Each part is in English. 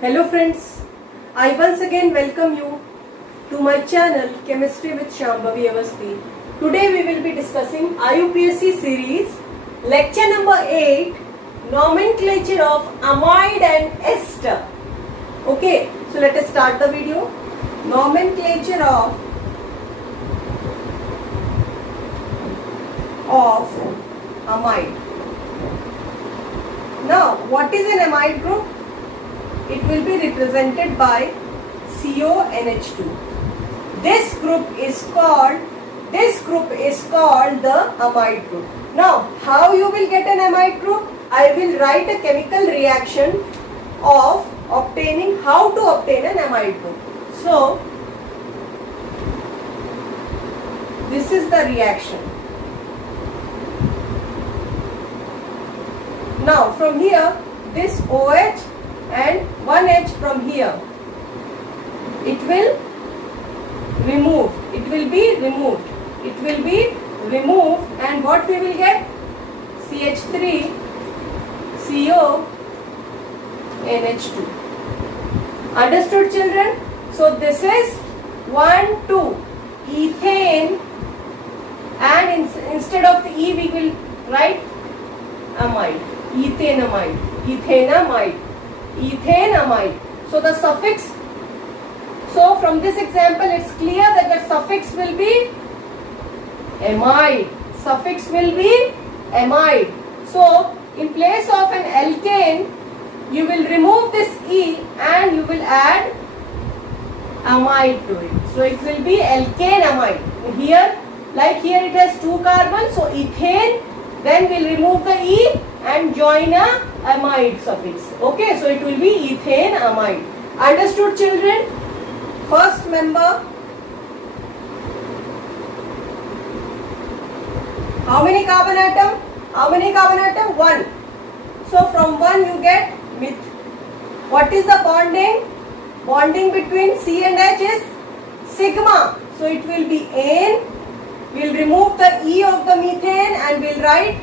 Hello friends, I once again welcome you to my channel Chemistry with Shambhavi Avasthi. Today we will be discussing IUPSC series lecture number 8, nomenclature of amide and ester. Okay, so let us start the video. Nomenclature of amide. Now, what is an amide group? It will be represented by CONH2. This group is called the amide group. Now, how you will get an amide group? I will write a chemical reaction of obtaining how to obtain an amide group. So, this is the reaction. Now, from here, this OH and 1H from here, it will be removed, and what we will get? CH3CONH2. Understood, children? So this is 1, 2 ethane, and instead of the E we will write amide, ethanamide. So the suffix, so from this example it's clear that the suffix will be amide. So in place of an alkane, you will remove this E and you will add amide to it. So it will be alkane amide. Here, like here it has 2 carbons, so ethane, then we'll remove the E and join a amide suffix. Okay, so it will be ethane amide. Understood, children? First member. How many carbon atom? 1. So from 1 you get meth. What is the bonding? Bonding between C and H is sigma. So it will be ane. We'll remove the E of the methane and we'll write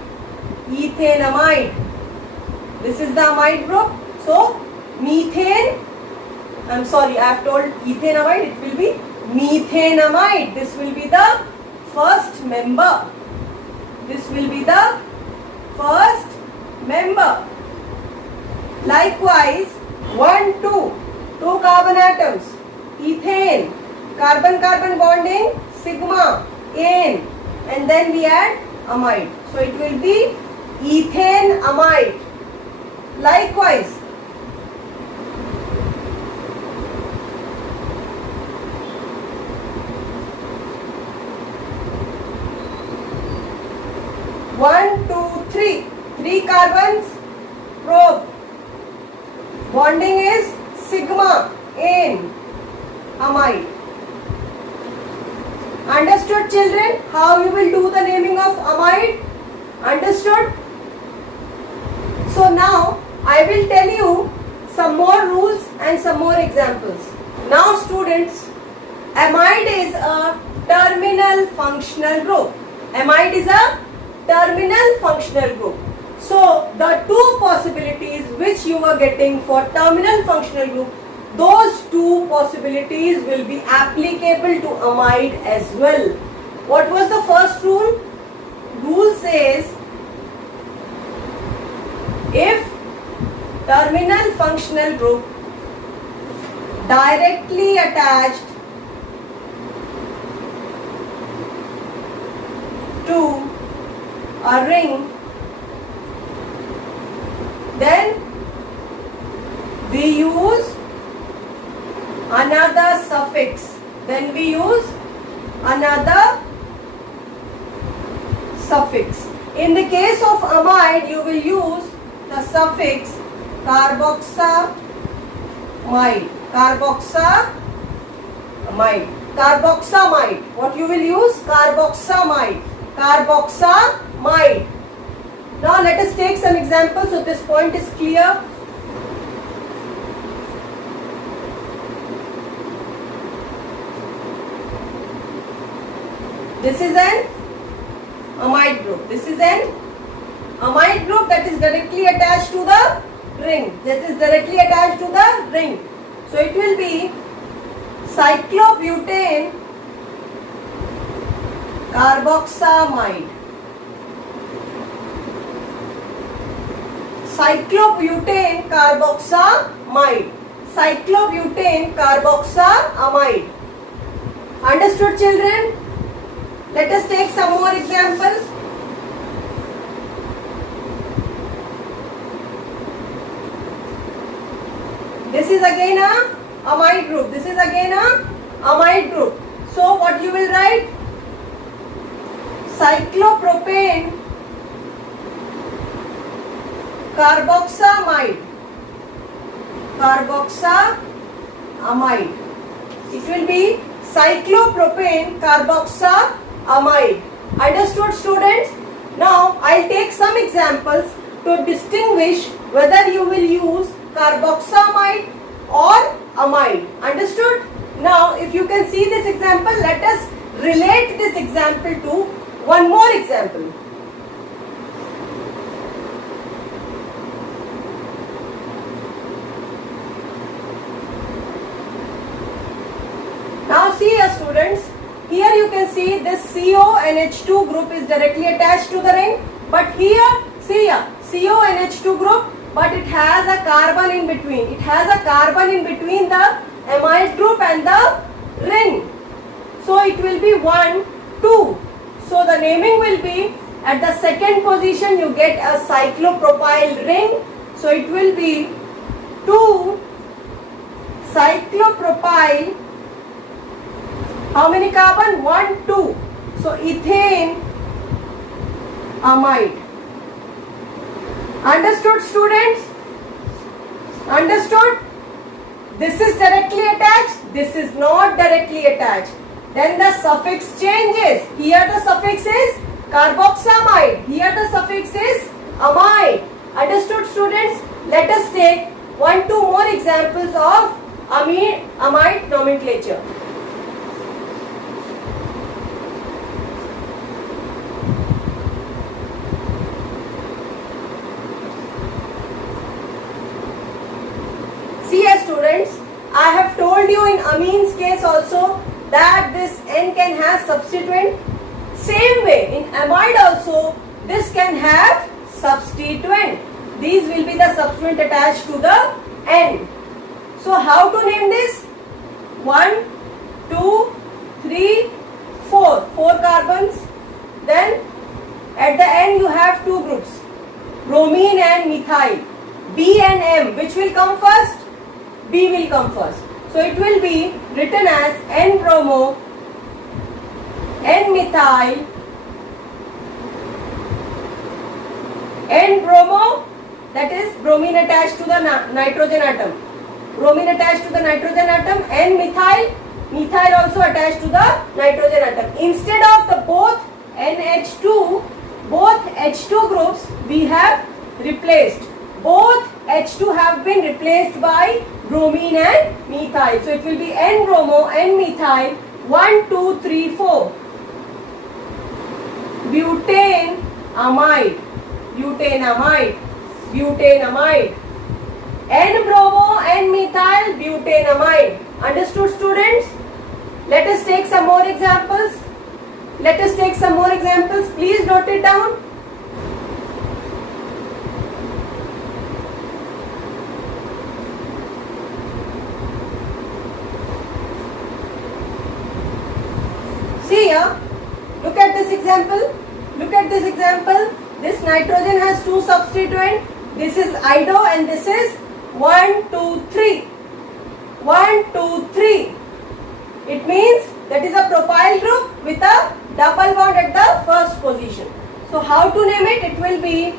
ethanamide. This is the amide group. So methane, I have told ethanamide, it will be methanamide. This will be the first member. Likewise, 1, 2 carbon atoms, ethane, carbon-carbon bonding, sigma, ane, and then we add amide. So it will be ethane amide. Likewise, one, two, three. 3 carbons, probe. Bonding is sigma, ane, amide. Understood, children? How you will do the naming of amide? Understood? So now I will tell you some more rules and some more examples. Now students, amide is a terminal functional group. So the 2 possibilities which you are getting for terminal functional group, those 2 possibilities will be applicable to amide as well. What was the first rule? Rule says, if terminal functional group directly attached to a ring, then we use another suffix. In the case of amide, you will use the suffix carboxamide. What you will use? Carboxamide. Now let us take some examples so this point is clear. This is an amide group. Amide group that is directly attached to the ring, that is directly attached to the ring. So it will be cyclobutane carboxamide. Cyclobutane carboxamide. Cyclobutane carboxamide. Understood, children? Let us take some more examples. This is again a amide group. This is again a amide group. So what you will write? Cyclopropane carboxamide. Carboxamide. It will be cyclopropane carboxamide. Understood, students? Now I'll take some examples to distinguish whether you will use carboxamide or amide. Understood? Now if you can see this example, let us relate this example to one more example. Now see here, students, here you can see this CONH2 group is directly attached to the ring, but here, see here, CONH2 group, but it has a carbon in between. It has a carbon in between the amide group and the ring. So it will be 1, 2. So the naming will be, at the second position you get a cyclopropyl ring. So it will be 2 cyclopropyl. How many carbon? 1, 2. So ethane amide. Understood, students? Understood? This is directly attached. This is not directly attached. Then the suffix changes. Here the suffix is carboxamide. Here the suffix is amide. Understood, students? Let us take 1, 2 more examples of amide nomenclature. Students, I have told you in amines case also that this N can have substituent. Same way in amide also this can have substituent. These will be the substituent attached to the N. So how to name this? 1, 2, 3, 4. 4 carbons. Then at the end you have 2 groups, bromine and methyl. B and M, which will come first? B will come first. So it will be written as N-bromo, N-methyl, N-bromo, that is bromine attached to the nitrogen atom. Bromine attached to the nitrogen atom, N-methyl, methyl also attached to the nitrogen atom. Instead of the both NH2, both H2 groups we have replaced. Both H2 have been replaced by bromine and methyl. So it will be N-bromo, N-methyl, 1, 2, 3, 4. Butane amide, butane amide, butane amide. N-bromo, N-methyl, butane amide. Understood, students? Let us take some more examples. Let us take some more examples. Please note it down. See here, look at this example. Look at this example. This nitrogen has 2 substituents. This is ido and this is 1, 2, 3. 1, 2, 3. It means that is a propyl group with a double bond at the first position. So how to name it? It will be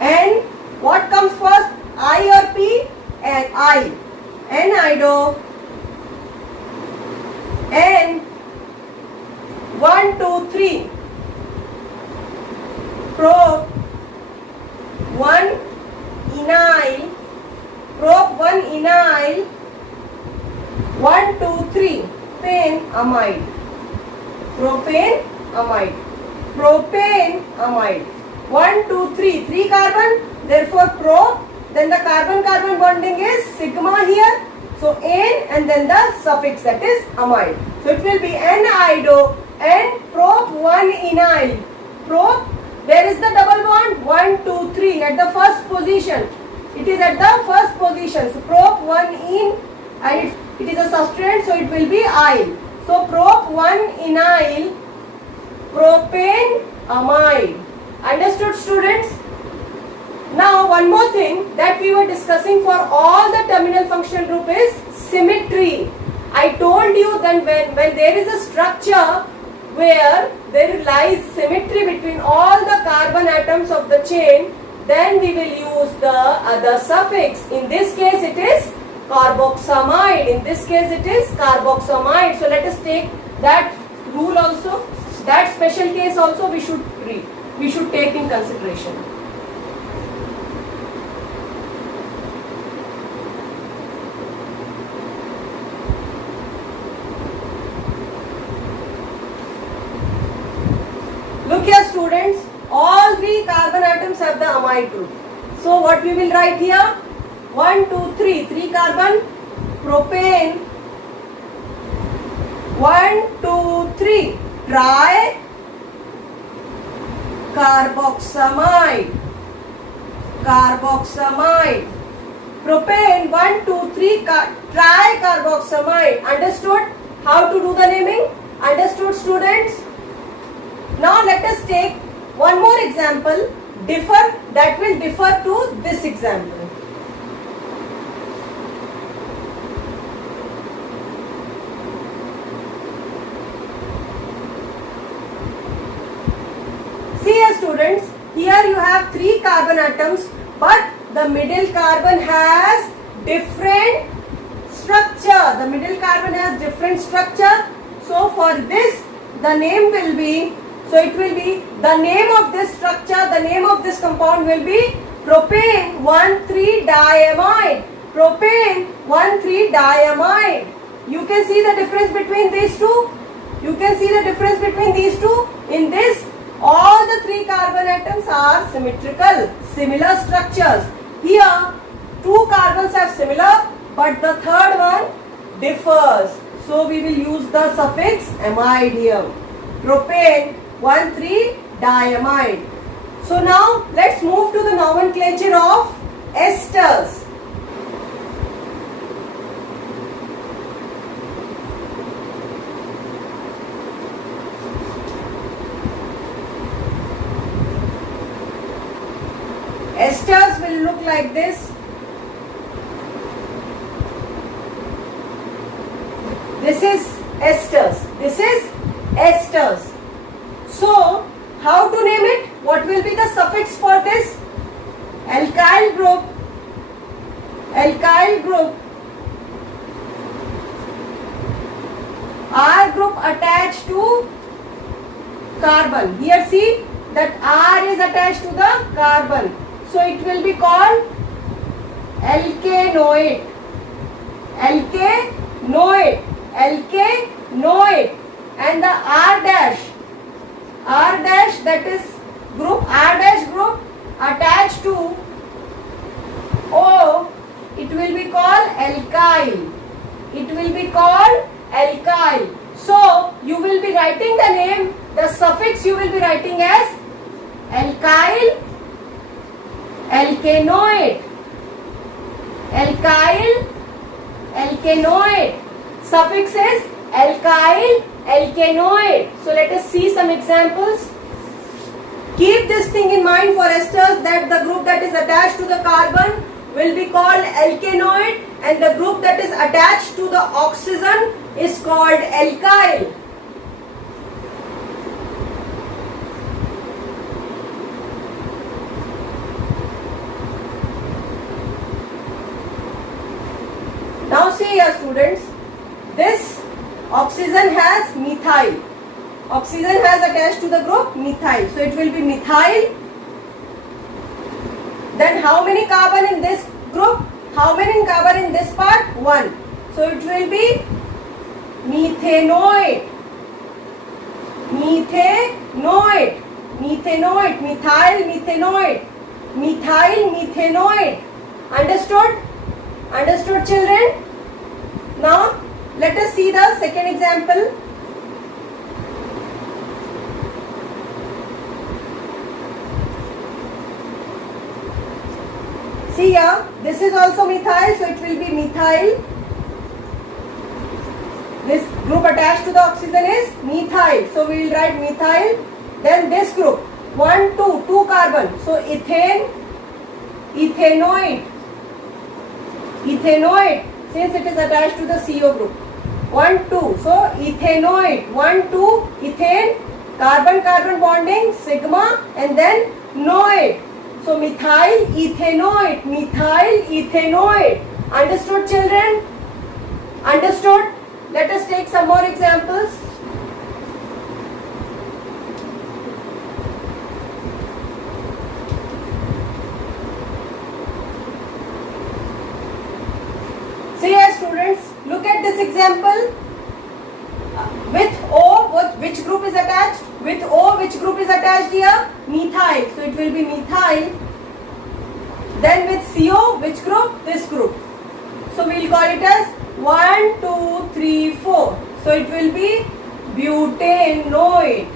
N. What comes first? I or P? And I. N-ido. N. 1, 2, 3. Prop 1 enyl. Prop 1 enyl. 1, 2, 3. Propane amide. Propane amide. Propane amide. 1, 2, 3. 3 carbon. Therefore, pro then the carbon-carbon bonding is sigma here. So N and then the suffix, that is amide. So it will be N-ido and prop 1-enyl. Prop, where is the double bond? 1, 2, 3 at the first position. It is at the first position. So prop 1-en and it is a substrate, so it will be yl. So prop 1-enyl propane amide. Understood, students? Now one more thing that we were discussing for all the terminal functional group is symmetry. I told you that when there is a structure where there lies symmetry between all the carbon atoms of the chain, then we will use the other suffix. In this case it is carboxamide. In this case it is carboxamide. So let us take that rule also. That special case also we should read. We should take in consideration. Look here, students, all three carbon atoms have the amide group. So what we will write here? 1, 2, 3, 3 carbon, propane, 1, 2, 3, try carboxamide, carboxamide, propane, 1, 2, 3, try carboxamide. Understood how to do the naming? Understood, students? Now let us take one more example, that will differ to this example. See here, students, here you have 3 carbon atoms, but the middle carbon has different structure. The middle carbon has different structure. So for this, the name will be, so it will be, the name of this structure, the name of this compound will be propane 1,3-diamide. Propane 1,3-diamide. You can see the difference between these two. You can see the difference between these two. In this, all the 3 carbon atoms are symmetrical, similar structures. Here, 2 carbons have similar, but the third one differs. So we will use the suffix amide here. Propane 1,3-diamide. So now let's move to the nomenclature of esters. Esters will look like this. This is esters. This is esters. So, how to name it? What will be the suffix for this? Alkyl group. Alkyl group. R group attached to carbon. Here see that R is attached to the carbon. So it will be called alkanoate. Alkanoate. Alkanoate. And the R dash, that is group, R dash group attached to O, it will be called alkyl. It will be called alkyl. So you will be writing the name, the suffix you will be writing as alkyl, alkanoate, alkyl, alkanoate. Suffix is alkyl, alkanoate. So let us see some examples. Keep this thing in mind for esters, that the group that is attached to the carbon will be called alkanoate and the group that is attached to the oxygen is called alkyl. Now see here, students, this oxygen has methyl. Oxygen has attached to the group methyl. So it will be methyl. Then how many carbon in this group? How many carbon in this part? 1. So it will be methanoate. Methanoate. Methanoate. Methyl methanoate. Methyl methanoate. Understood? Understood, children? Now, let us see the second example. See here, this is also methyl, so it will be methyl. This group attached to the oxygen is methyl, so we will write methyl. Then this group, 1, 2, 2 carbon, so ethane, ethanoate, ethanoate, since it is attached to the CO group. 1, 2, so ethanoate, 1, 2, ethane, carbon, carbon bonding, sigma, and then noate. So methyl ethanoate, methyl ethanoate. Understood, children? Understood? Let us take some more examples. See here, students, look at this example. With O, which group is attached? With O, which group is attached here? Methyl. So it will be methyl. Then with CO, which group? This group. So we will call it as 1, 2, 3, 4. So it will be butanoate.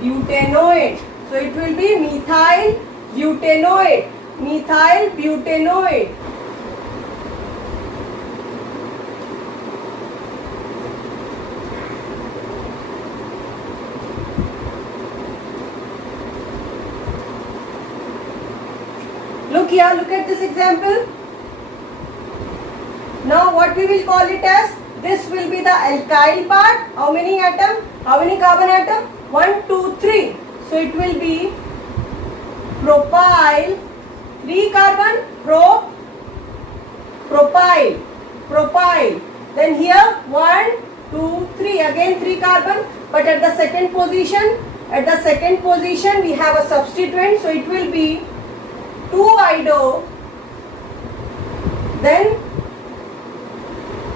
Butanoate. So it will be methyl butanoate. Methyl butanoate. Look here, look at this example. Now what we will call it as? This will be the alkyl part. How many atom? How many carbon atom? 1, 2, 3. So it will be propyl, 3 carbon, propyl, propyl. Then here 1, 2, 3. Again 3 carbon. But at the second position we have a substituent. So it will be 2-ido, then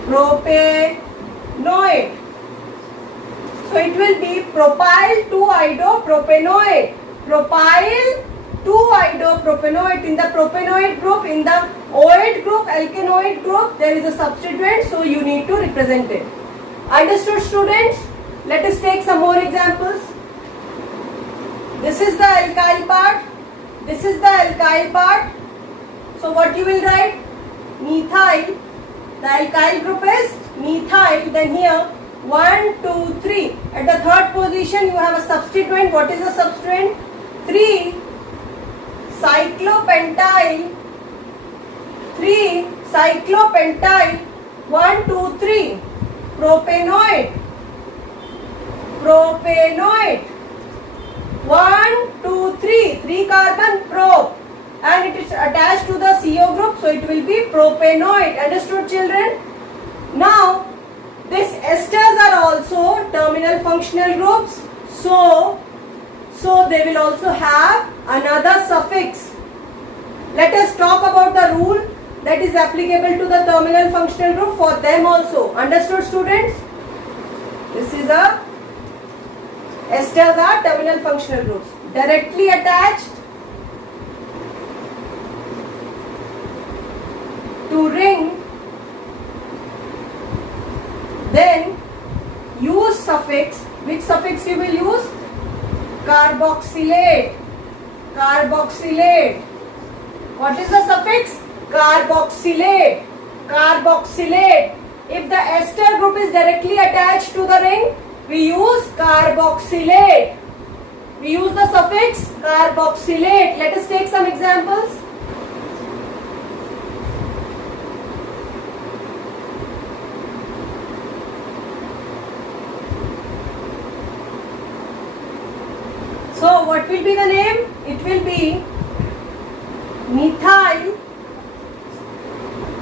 propanoate. So it will be propyl 2-ido propanoate. Propyl 2-ido propanoate. In the propanoate group, in the OH group, alkanoate group, there is a substituent, so you need to represent it. Understood, students? Let us take some more examples. This is the alkyl part. This is the alkyl part. So what you will write? Methyl. The alkyl group is methyl. Then here 1, 2, 3. At the third position you have a substituent. What is the substituent? 3 cyclopentyl. 3 cyclopentyl. 1, 2, 3. Propanoate. Propanoate. 1, 2, 3. 3 carbon prop. And it is attached to the CO group, so it will be propanoate. Understood, children? Now, these esters are also terminal functional groups. So they will also have another suffix. Let us talk about the rule that is applicable to the terminal functional group for them also. Understood, students? This is a esters are terminal functional groups. Directly attached to ring, then use suffix. Which suffix you will use? Carboxylate. Carboxylate. What is the suffix? Carboxylate. Carboxylate. If the ester group is directly attached to the ring, we use carboxylate. We use the suffix carboxylate. Let us take some examples. So what will be the name? It will be methyl,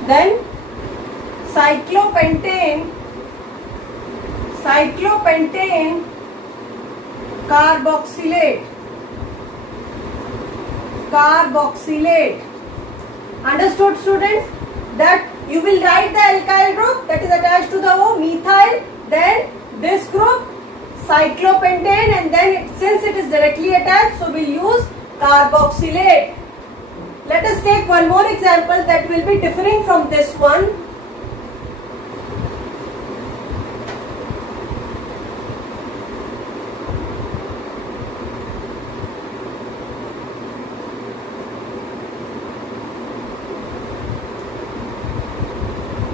then cyclopentane, carboxylate. Understood, students? That you will write the alkyl group that is attached to the O, methyl, then this group cyclopentane, and then since it is directly attached, so we'll use carboxylate. Let us take one more example that will be differing from this one.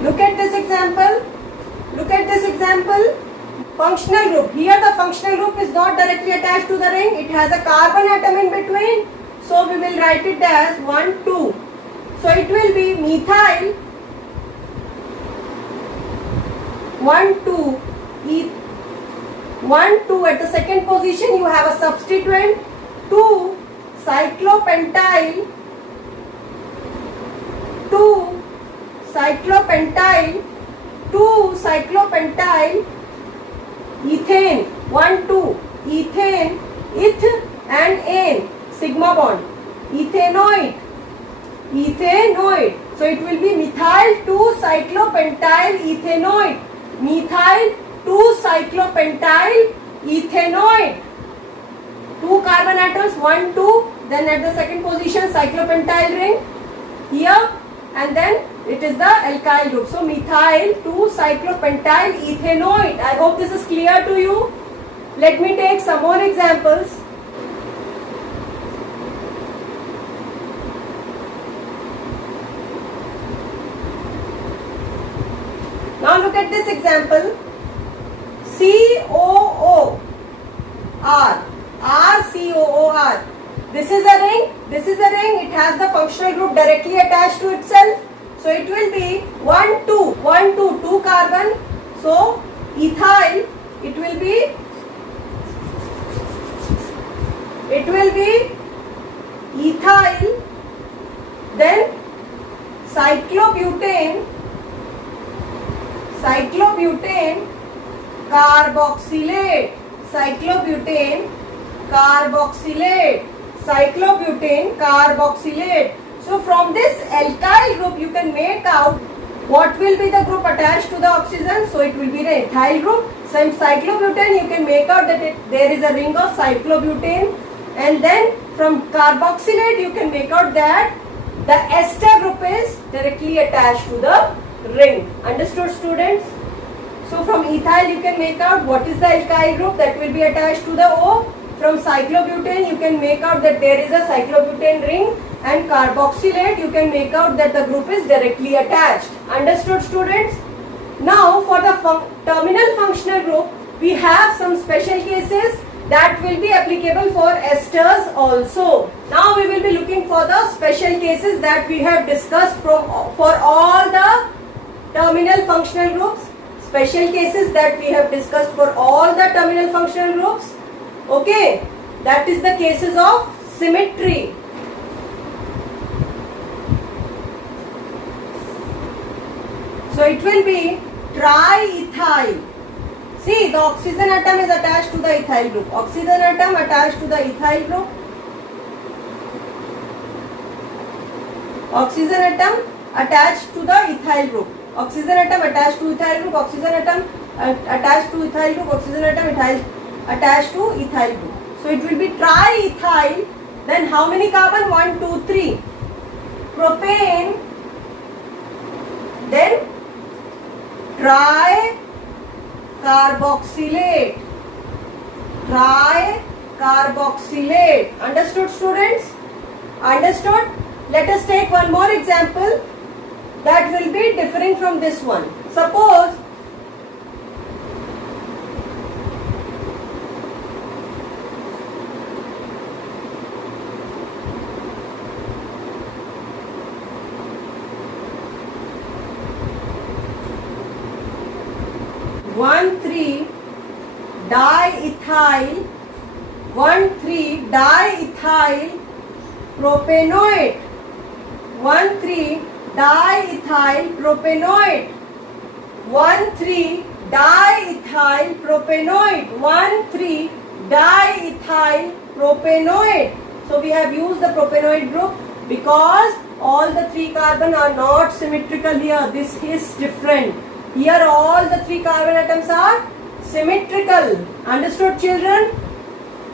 Look at this example. Look at this example. Functional group. Here the functional group is not directly attached to the ring. It has a carbon atom in between. So we will write it as 1, 2. So it will be methyl 1, 2, 1, 2. At the second position you have a substituent 2 cyclopentyl 2 cyclopentyl 2 cyclopentyl ethane 1, 2 ethane eth and ane sigma bond ethanoid ethanoid. So it will be methyl 2 cyclopentyl ethanoid methyl 2 cyclopentyl ethanoid. 2 carbon atoms 1, 2, then at the second position cyclopentyl ring here, and then it is the alkyl group. So methyl 2 cyclopentyl ethanoid. I hope this is clear to you. Let me take some more examples. Now look at this example. COOR. RCOOR. This is a ring. This is a ring. It has the functional group directly attached to itself. So it will be 1, 2. 1, 2. 2 carbon. So ethyl. It will be ethyl. Then cyclobutane carboxylate. So from this alkyl group you can make out what will be the group attached to the oxygen. So it will be the ethyl group. Some cyclobutane you can make out that there is a ring of cyclobutane, and then from carboxylate you can make out that the ester group is directly attached to the ring. Understood, students? So from ethyl you can make out what is the alkyl group that will be attached to the O. From cyclobutane you can make out that there is a cyclobutane ring, and carboxylate you can make out that the group is directly attached. Understood, students? Now for the terminal functional group we have some special cases that will be applicable for esters also. Now we will be looking for the special cases that we have discussed for all the terminal functional groups. Special cases that we have discussed for all the terminal functional groups. Okay, that is the cases of symmetry. So it will be triethyl. See, the oxygen atom is attached to the ethyl group. Oxygen atom attached to the ethyl group. Oxygen atom attached to the ethyl group. Oxygen atom attached to ethyl group. Oxygen atom attached to ethyl group. Oxygen atom attached to ethyl group. So it will be triethyl. Then how many carbon? 1, 2, 3. Propane. Then tricarboxylate. Tricarboxylate. Understood, students? Understood? Let us take one more example that will be differing from this one. Suppose diethyl propanoate. 1,3-diethyl propanoate. 1,3-diethyl propanoate. 1,3-diethyl propanoate. So we have used the propanoid group because all the 3 carbon are not symmetrical here. This is different. Here all the 3 carbon atoms are symmetrical. Understood, children?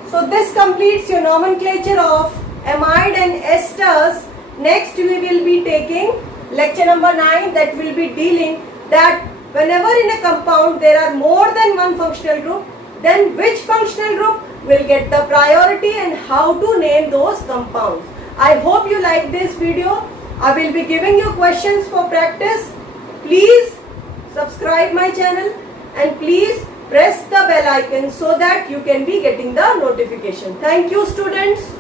So this completes your nomenclature of amide and esters. Next we will be taking lecture number 9, that will be dealing that whenever in a compound there are more than one functional group, then which functional group will get the priority and how to name those compounds. I hope you like this video. I will be giving you questions for practice. Please subscribe my channel and please press the bell icon so that you can be getting the notification. Thank you, students.